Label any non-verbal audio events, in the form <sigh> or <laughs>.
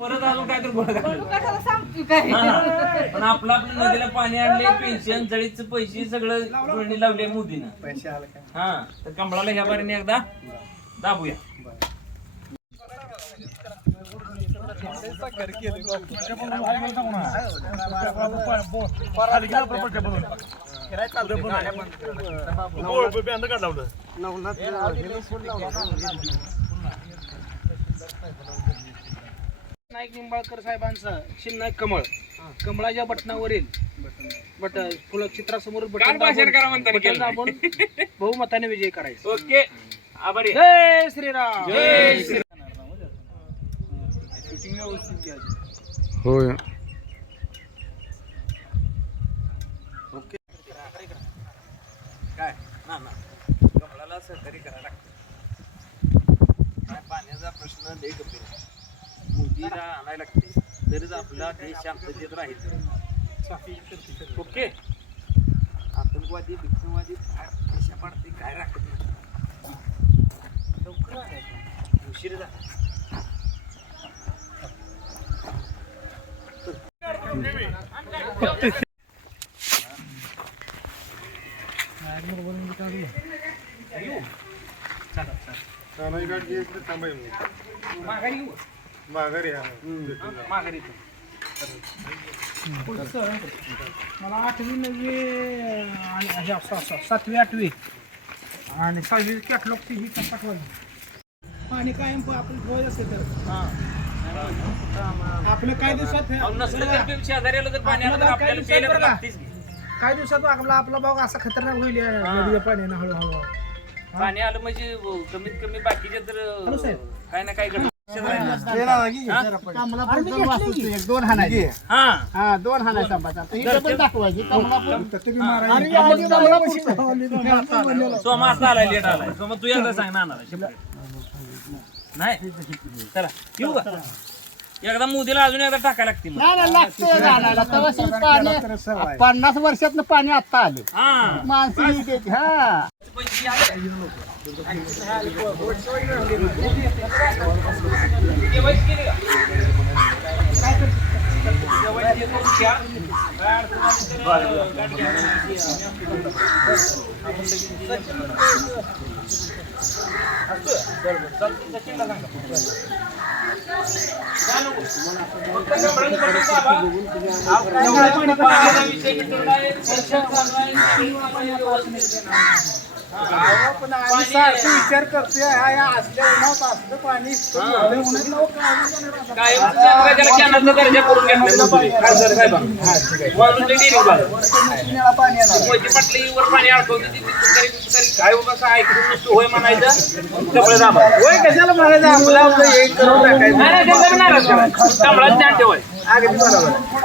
परत अजून. कशाला सांगतो काय? हा. पण आपलं आपलं नदीला पाणी आणले पेन्शन जळीचं पैसे सगळं जोडणी लावले मोदीनं. पैसे आले हा तर कमळाला ह्या बारीने एकदा दाबूया. नाईक निंबाळकर साहेबांचा शिवनायक कमळ. कमळाच्या बटनावरील बट फुलं चित्रासमोर बटन भाषण करा म्हणताना बटन केलं. दाबून <laughs> बहुमताने विजय करायचा. ओके. आभारी. जय श्रीराम. जय श्री शूटिंग व्यवस्थित घ्यायची. होय काय? ना ना. कमळाला सहकार्य करायला लागतं काय पाण्याचा प्रश्न लय गंभीर आणायला लागते. तरीच आपला देश शांततेत राहील. ओके? आतंकवादी भिक्षुवादी कशा पैशा पाडते काय राखत नाही. लवकर उशीर झाला. माघारी. माघारी. मला आठवी नववी आणि हे सातवी आठवी. आणि सहावी कॅटलॉग ती ही पण पाठवायची आणि कायम प- आपण ठेवायचं असेल तर. आपलं काय दिवसात अहो, नसलं तर ते शेजाऱ्याला जर पाणी आलं तर आपल्याला काय प्यायला तर दिवसात बरं लागतेच की. काय दिवसात आपला आपला भाग असा खतरनाक होईल या नदीच्या पाण्यानं हळूहळू. पाणी आलं म्हणजे अं, कमीत कमी बाकीचे तर अं. काय ना काय. दोन हाणायचे. हा. हा दोन हाणायचे संपाचा इथं पण दाखवायची. सोमा आता आलाय लेट आलाय सोमा तू एकदा सांग ना आणायला. नाही. चला येऊ का? एकदा मोदीला अजून एकदा टाकायला लागते मग. पन्नास वर्षात पाणी आता आले. माणसं ही देत- हा. आले. विषय पण आम्ही सारखं विचार करतोय हा या असल्या उन्हात असलं पाणी इतकं एवढं उन्हात लोक काढून जाणार आता. काय त्याला कॅनलचा दर्जा करून घेतला मंजुरी. खासदार साहेबांनी. म्हणून ते डेअरिंग झालं. निळा पाणी येणार. मोहिते पाटली वर पाणी अडकवते ती तुतारी तुतारी काय उगा काय ऐकून नुसतं होय म्हणायचं दाबा होय कशाला म्हणायचं आपलं आपलं हे करून टाकायचं नाही नाही, त्यांचा बी नाराज करायचा. कमळाचं ज्ञान ठेवायचं अगदी बरोबर